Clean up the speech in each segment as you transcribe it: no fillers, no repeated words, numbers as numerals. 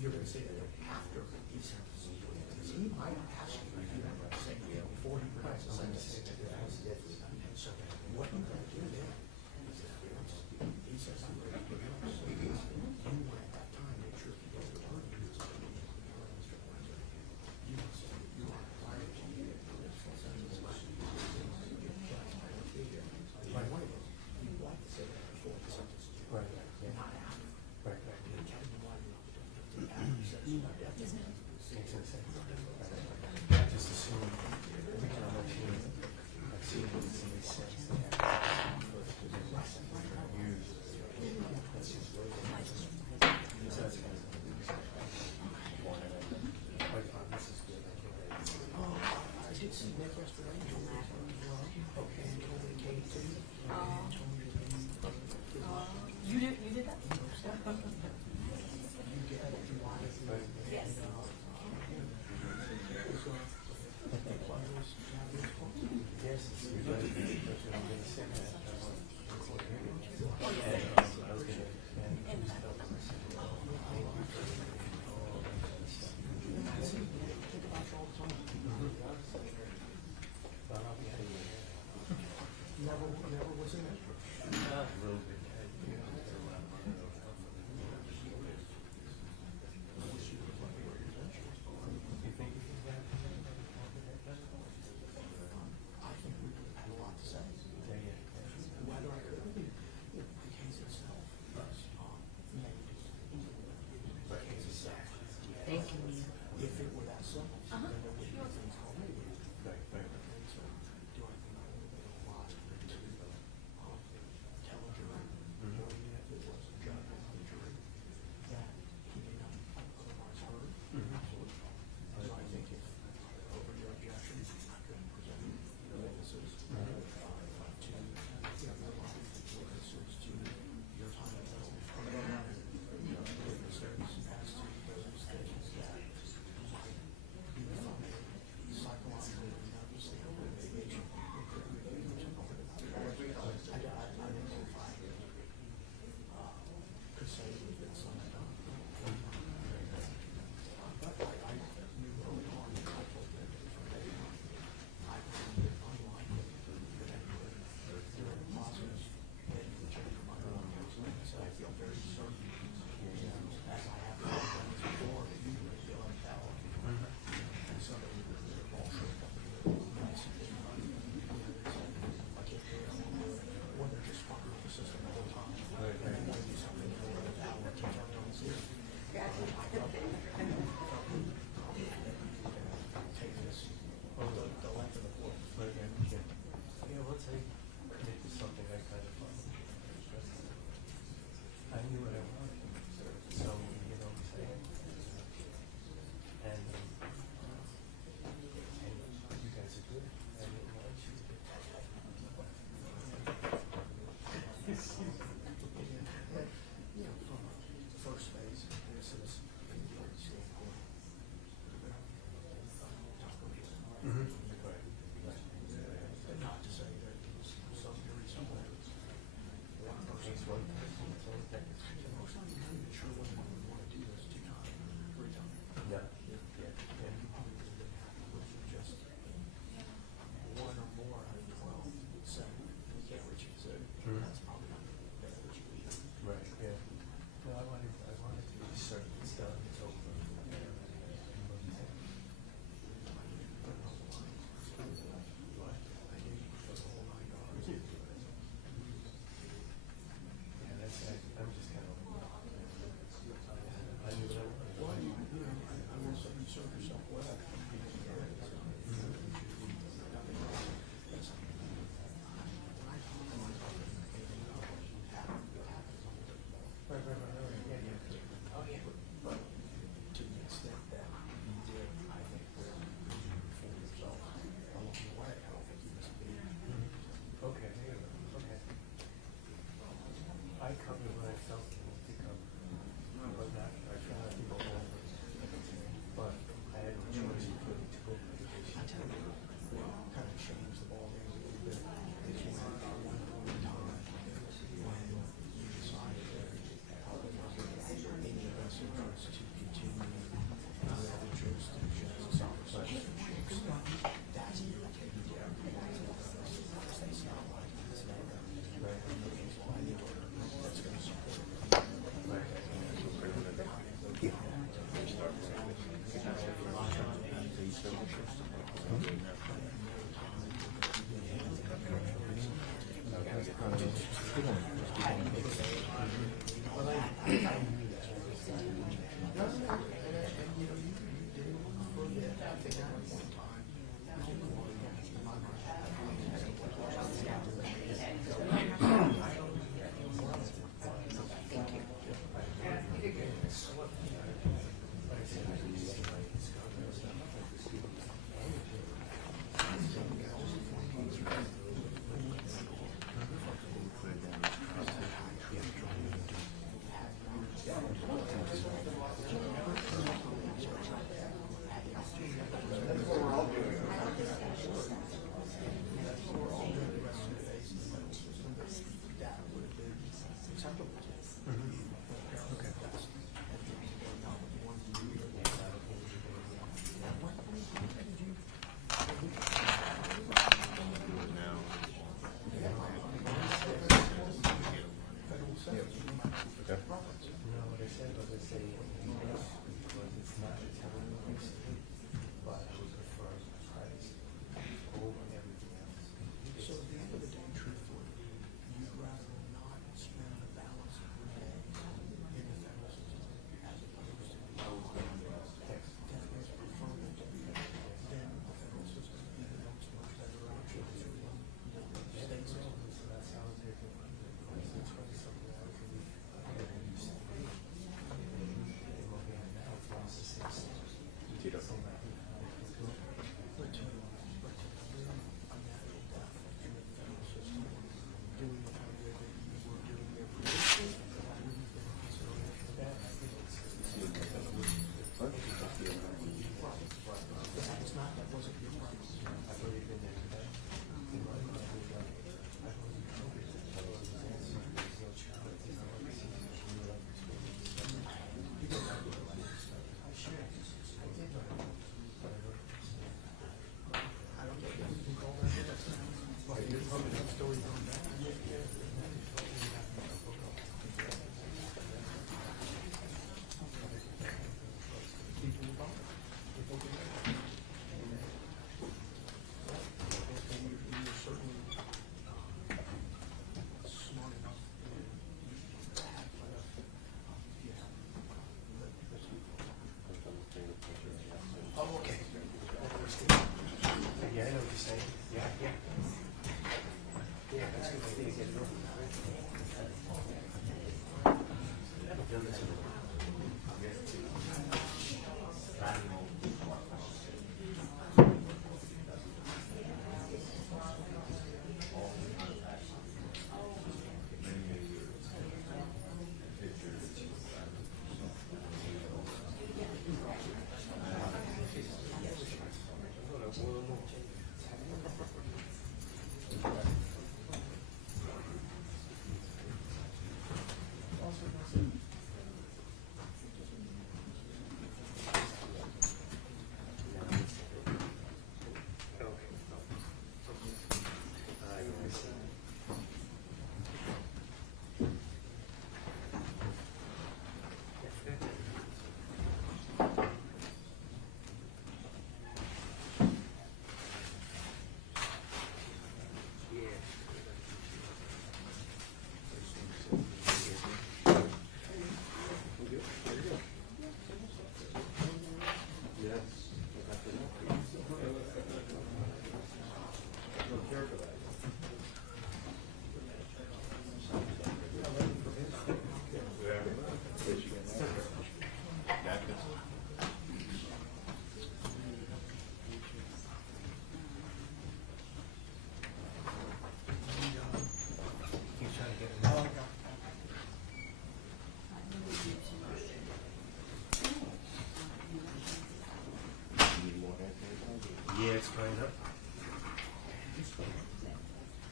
you're going to say that after he sentences you, because he might ask you if you have a say before he pronounces the sentence. So what you got to do there is that he says I'm going to pronounce, you want at that time make sure he doesn't hurt you. You are required to use this full sentence. By one of those, you want to say that before the sentence is due, not after. Right. You can't be winding up the after he says you have to. Just assume we can assume what's in the sense I did see Nick yesterday. You did that? Yes. Never was in it.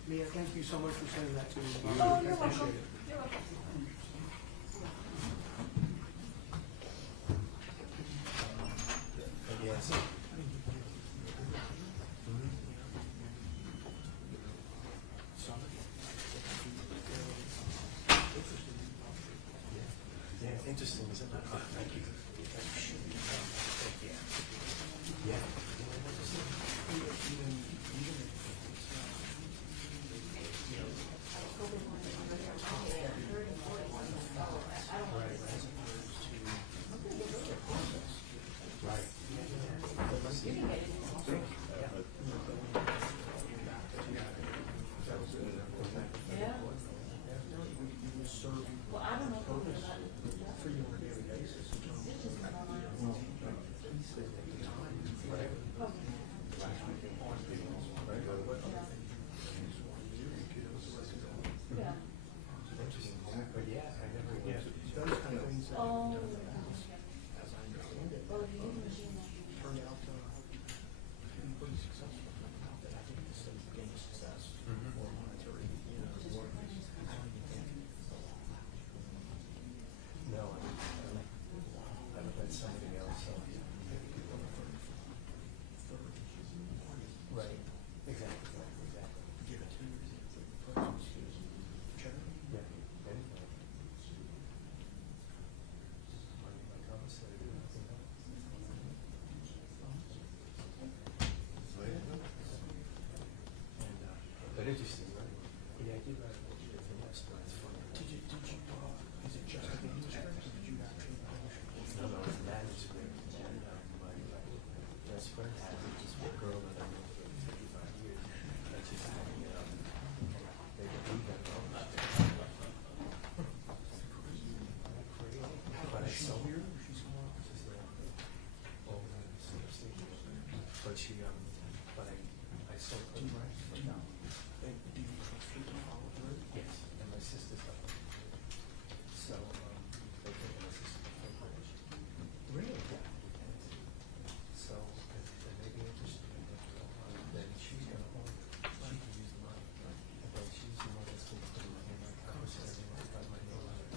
Mia, thank you so much for sending that to me. Oh, you're welcome. Appreciate it. You're welcome. Yes. Yeah, interesting, isn't it? Thank you. Yeah. Well, I don't know. For you on a daily basis. interesting, right? Yeah, I did write a bunch of different lists, but it's funny. Is it just a manuscript, or did you actually publish it? No, no, it's manuscript, and my best friend has it, this one girl that I've known for 55 years, and she's hanging it up. They believe that but I saw her. She's going on. She's there over in the center station. But she, but I saw her. Do you Right now. do you frequently follow through? Yes, and my sister's up. So, they think my sister's up. Really? Yeah. So, they may be interested in it, then she's gonna own it. She can use the money. And then she's the one that's gonna put it in my house and everything like that, my name on it.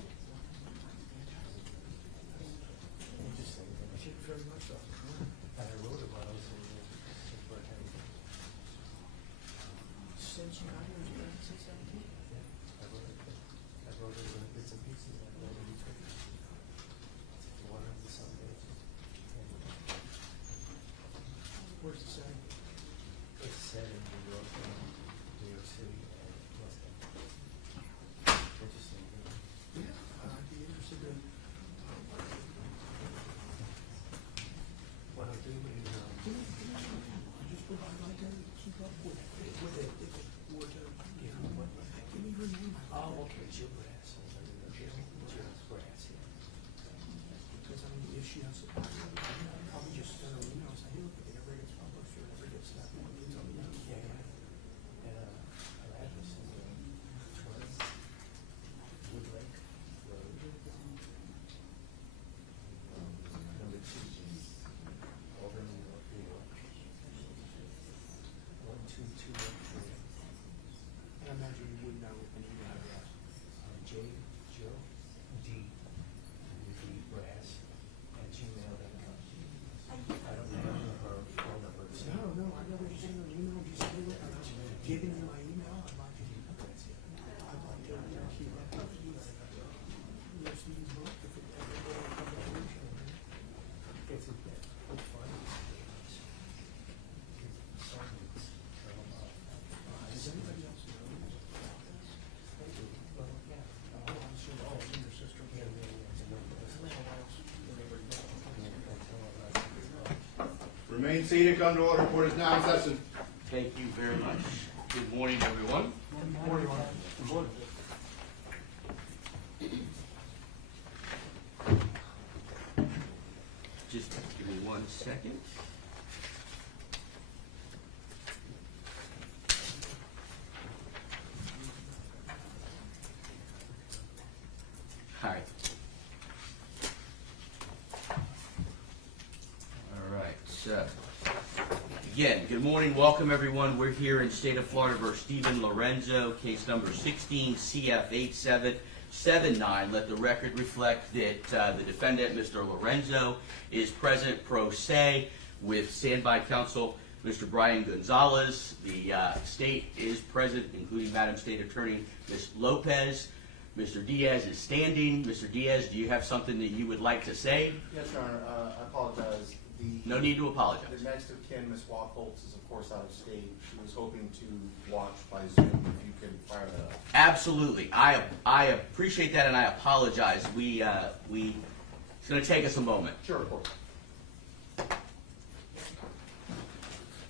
Interesting. Thank you very much, though. And I wrote it while I was in Bergen. Since you got here, you got since 17? Yeah, I wrote it in bits and pieces, I wrote it in pictures. One of the Sundays. Where's the setting? It's set in New York City, and Los Angeles. Interesting, isn't it? Yeah, I'd be interested in. What I'll do is, Just what I'd like to keep up with it, if it were to, give me what? give me her name. Oh, okay, Jill Brass. Jill Brass, yeah. Because I mean, if she has, I'll probably just send her an email and say, hey, look, if it ever gets published or ever gets that, you can tell me now. Yeah, yeah. And, her address is, 20 Woodlake Road. Number 2, Auburn, New York, New York. 12213. And I imagine you would know an email address. Jill D. Brass at gmail.com. I don't remember her phone number. No, I'd rather just send her an email and just say, look, I'm giving you my email, I'd like to, keep up with Steve's book, if it ever goes to publication. It's a bit funny. Does anybody else know? Oh, I'm sure, and your sister. Remain seated, come to order, court is now in session. Thank you very much. Good morning, everyone. Just give me 1 second. All right. All right, so, again, good morning, welcome everyone. We're here in State of Florida versus Stephen Lorenzo, case number 16 CF 8779. Let the record reflect that the defendant, Mr. Lorenzo, is present pro se with standby counsel, Mr. Brian Gonzalez. The state is present, including Madam State Attorney, Ms. Lopez. Mr. Diaz is standing. Mr. Diaz, do you have something that you would like to say? Yes, Your Honor, I apologize. No need to apologize. The next of kin, Ms. Wachholtz, is of course out of state. She was hoping to watch by Zoom, if you can fire that up. Absolutely. I appreciate that, and I apologize. It's going to take us a moment. Sure, of course.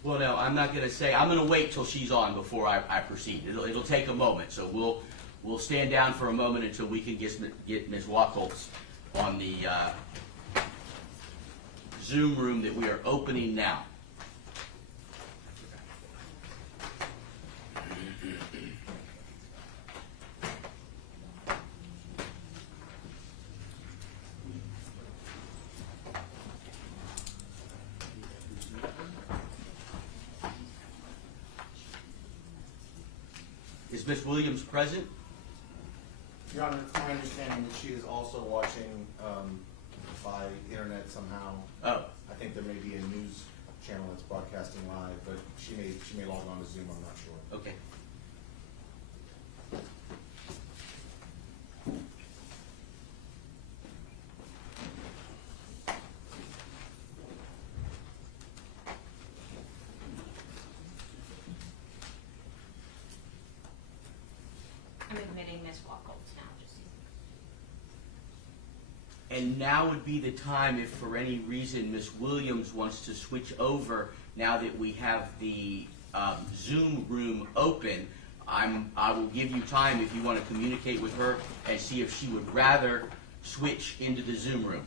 Well, no, I'm not going to say. I'm going to wait till she's on before I proceed. It'll take a moment, so we'll stand down for a moment until we can get Ms. Wachholtz on the Zoom room that we are opening now. Is Ms. Williams present? Your Honor, it's my understanding that she is also watching by internet somehow. Oh, I think there may be a news channel that's broadcasting live, but she may log on to Zoom, I'm not sure. okay. Ms. Wachholtz now, just. And now would be the time if for any reason Ms. Williams wants to switch over now that we have the Zoom room open. I will give you time if you want to communicate with her and see if she would rather switch into the Zoom room.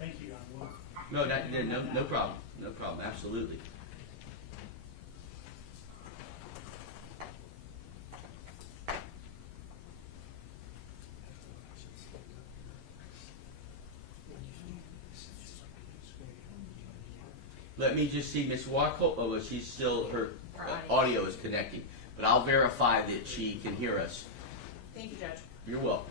Thank you, I will. No problem. No problem. Absolutely. Let me just see Ms. Wachholtz. Oh, well, she's still, her audio is connecting. But I'll verify that she can hear us. Thank you, Judge. You're welcome.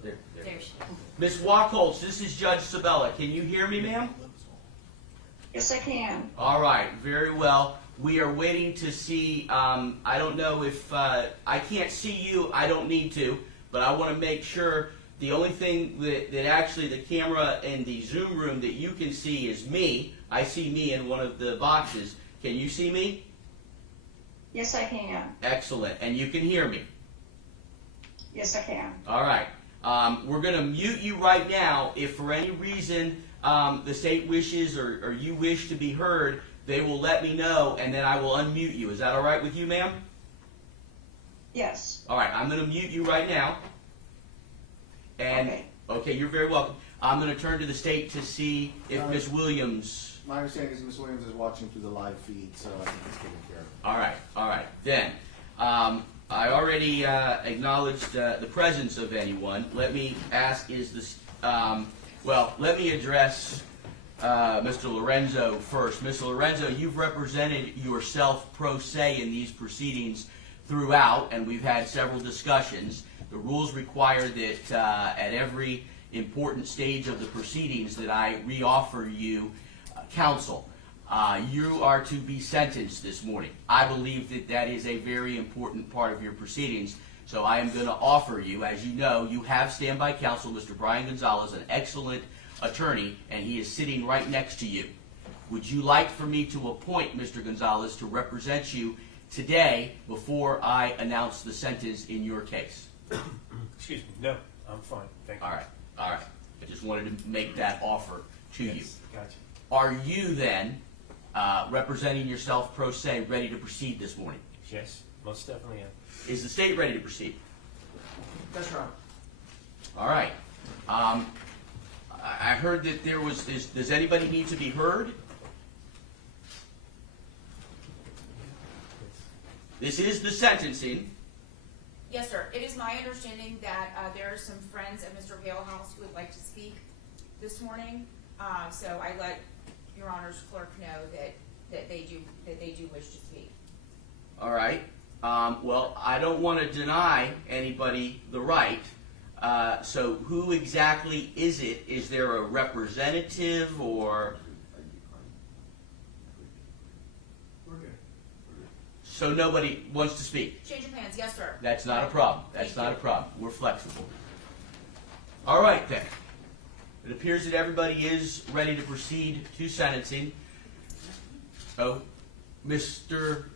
There she is. Ms. Wachholtz, this is Judge Sabella. Can you hear me, ma'am? Yes, I can. All right, very well. We are waiting to see, I don't know if, I can't see you, I don't need to, but I want to make sure the only thing that actually the camera in the Zoom room that you can see is me. I see me in one of the boxes. Can you see me? Yes, I can. Excellent. And you can hear me? Yes, I can. All right. We're going to mute you right now. If for any reason the state wishes or you wish to be heard, they will let me know, and then I will unmute you. Is that all right with you, ma'am? Yes. All right. I'm going to mute you right now. And okay, you're very welcome. I'm going to turn to the state to see if Ms. Williams. My understanding is Ms. Williams is watching through the live feed, so I think it's taken care of. All right. Then, I already acknowledged the presence of anyone. Let me ask, is this, let me address Mr. Lorenzo first. Mr. Lorenzo, you've represented yourself pro se in these proceedings throughout, and we've had several discussions. The rules require that at every important stage of the proceedings that I reoffer you counsel. You are to be sentenced this morning. I believe that that is a very important part of your proceedings, so I am going to offer you, as you know, you have standby counsel, Mr. Brian Gonzalez, an excellent attorney, and he is sitting right next to you. Would you like for me to appoint Mr. Gonzalez to represent you today before I announce the sentence in your case? Excuse me, no, I'm fine, thank you. All right. I just wanted to make that offer to you. Gotcha. Are you then, representing yourself pro se, ready to proceed this morning? Yes, most definitely am. Is the state ready to proceed? That's right. All right. I heard that there was, does anybody need to be heard? This is the sentencing. Yes, sir. It is my understanding that there are some friends of Mr. Galehouse who would like to speak this morning. So I let Your Honor's clerk know that they do wish to speak. All right. Well, I don't want to deny anybody the right. So who exactly is it? Is there a representative or? We're good. So nobody wants to speak? Change of plans. Yes, sir. That's not a problem. That's Thank not you. a problem. We're flexible. All right, then. It appears that everybody is ready to proceed to sentencing. Oh, Mr.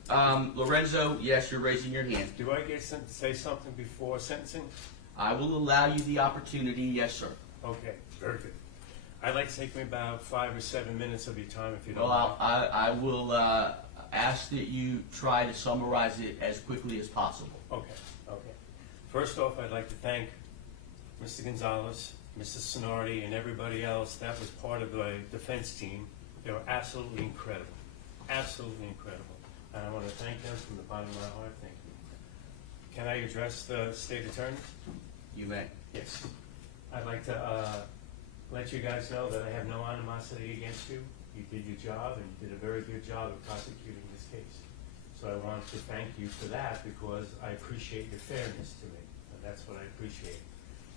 Lorenzo, yes, you're raising your hand. Do I get to say something before sentencing? I will allow you the opportunity, yes, sir. Okay, very good. I'd like to take maybe about 5 or 7 minutes of your time if you don't Well, mind. I will ask that you try to summarize it as quickly as possible. Okay. First off, I'd like to thank Mr. Gonzalez, Mr. Sonardi, and everybody else that was part of the defense team. They were absolutely incredible. Absolutely incredible. And I want to thank them from the bottom of my heart. Thank you. Can I address the state attorney? You may. Yes. I'd like to let you guys know that I have no animosity against you. You did your job, and you did a very good job of prosecuting this case. So I want to thank you for that because I appreciate your fairness to me, and that's what I appreciate.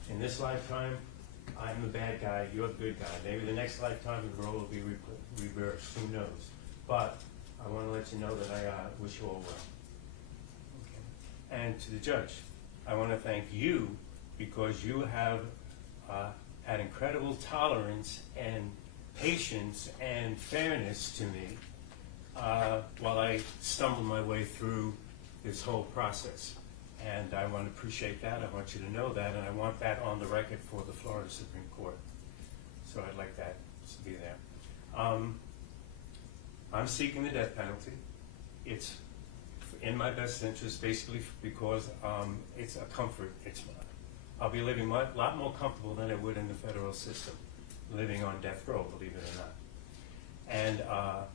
In this lifetime, I'm the bad guy, you're the good guy. Maybe the next lifetime the role will be reversed, who knows? But I want to let you know that I wish you all well. Okay. And to the judge, I want to thank you because you have had incredible tolerance and patience and fairness to me while I stumbled my way through this whole process. And I want to appreciate that. I want you to know that, and I want that on the record for the Florida Supreme Court. So I'd like that to be there. I'm seeking the death penalty. It's in my best interest, basically, because it's a comfort. I'll be living a lot more comfortable than I would in the federal system, living on death row, believe it or not.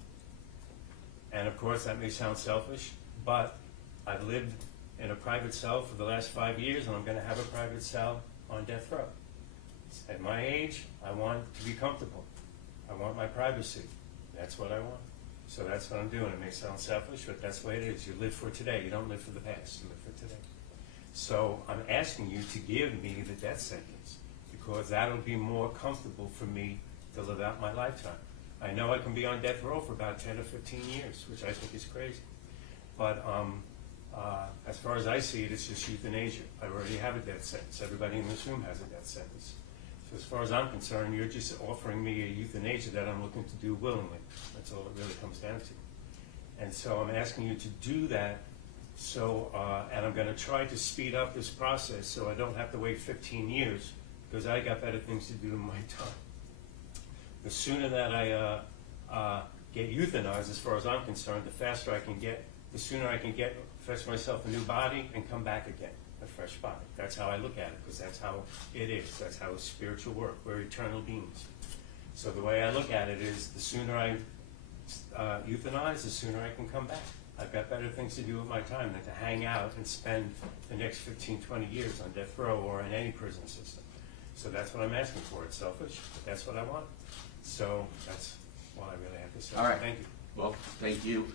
And of course, that may sound selfish, but I've lived in a private cell for the last 5 years, and I'm going to have a private cell on death row. At my age, I want to be comfortable. I want my privacy. That's what I want. So that's what I'm doing. It may sound selfish, but that's the way it is. You live for today. You don't live for the past. You live for today. So I'm asking you to give me the death sentence because that'll be more comfortable for me to live out my lifetime. I know I can be on death row for about 10 or 15 years, which I think is crazy. But as far as I see it, it's just euthanasia. I already have a death sentence. Everybody in this room has a death sentence. So as far as I'm concerned, you're just offering me a euthanasia that I'm looking to do willingly. That's all it really comes down to. And so I'm asking you to do that. So, and I'm going to try to speed up this process so I don't have to wait 15 years because I got better things to do in my time. The sooner that I get euthanized, as far as I'm concerned, the faster I can get, the sooner I can get, fetch myself a new body and come back again, a fresh body. That's how I look at it because that's how it is. That's how it's spiritual work. We're eternal beings. So the way I look at it is the sooner I euthanize, the sooner I can come back. I've got better things to do with my time than to hang out and spend the next 15, 20 years on death row or in any prison system. So that's what I'm asking for. It's selfish, but that's what I want. So that's all I really have to say. All right. Thank you. Well, thank you.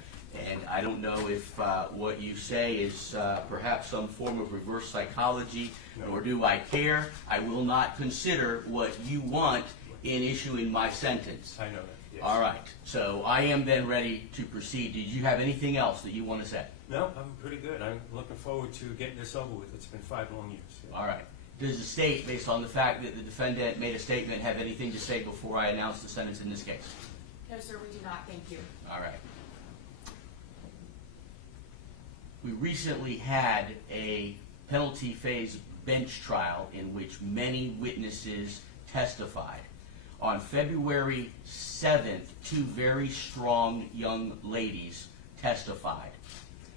And I don't know if what you say is perhaps some form of reverse psychology, nor do I care. I will not consider what you want in issuing my sentence. I know that. Yes. All right. So I am then ready to proceed. Did you have anything else that you want to say? No, I'm pretty good. I'm looking forward to getting this over with. It's been 5 long years. Yeah. All right. Does the state, based on the fact that the defendant made a statement, have anything to say before I announce the sentence in this case? No, sir, we do not. Thank you. All right. We recently had a penalty phase bench trial in which many witnesses testified. On February 7th, 2 very strong young ladies testified.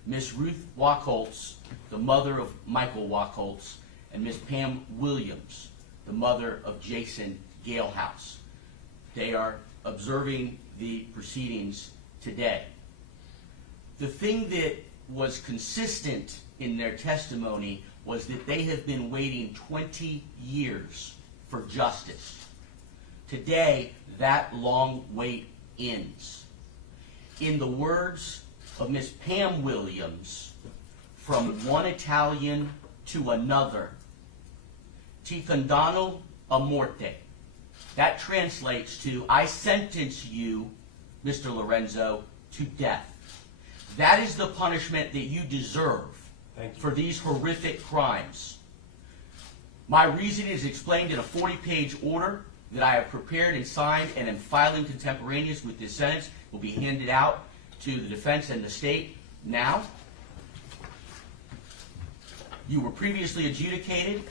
Miss Ruth Wachholtz, the mother of Michael Wachholtz, and Miss Pam Williams, the mother of Jason Galehouse. They are observing the proceedings today. The thing that was consistent in their testimony was that they have been waiting 20 years for justice. Today, that long wait ends. In the words of Miss Pam Williams, from one Italian to another, ti condanno a morte. That translates to, I sentence you, Mr. Lorenzo, to death. That is the punishment that you deserve for these horrific crimes. My reasoning is explained in a 40-page order that I have prepared and signed and am filing contemporaneous with this sentence. Will be handed out to the defense and the state now. You were previously adjudicated.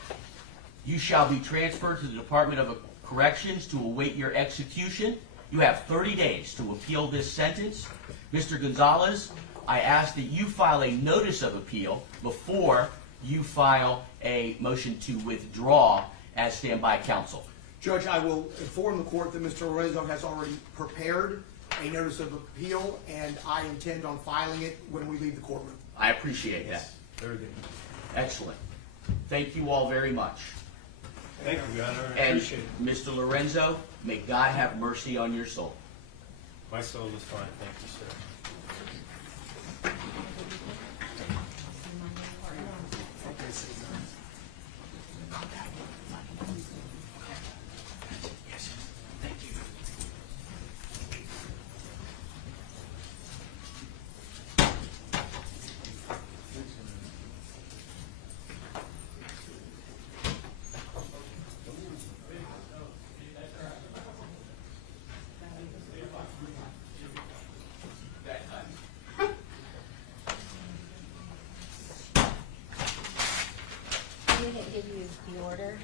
You shall be transferred to the Department of Corrections to await your execution. You have 30 days to appeal this sentence. Mr. Gonzalez, I ask that you file a notice of appeal before you file a motion to withdraw as standby counsel. Judge, I will inform the court that Mr. Lorenzo has already prepared a notice of appeal, and I intend on filing it when we leave the courtroom. I appreciate that. Very good. Excellent. Thank you all very much. Thank you, Your Honor. I And appreciate it. Mr. Lorenzo, may God have mercy on your soul. My soul is fine. Thank you, sir. I'm gonna give you the order.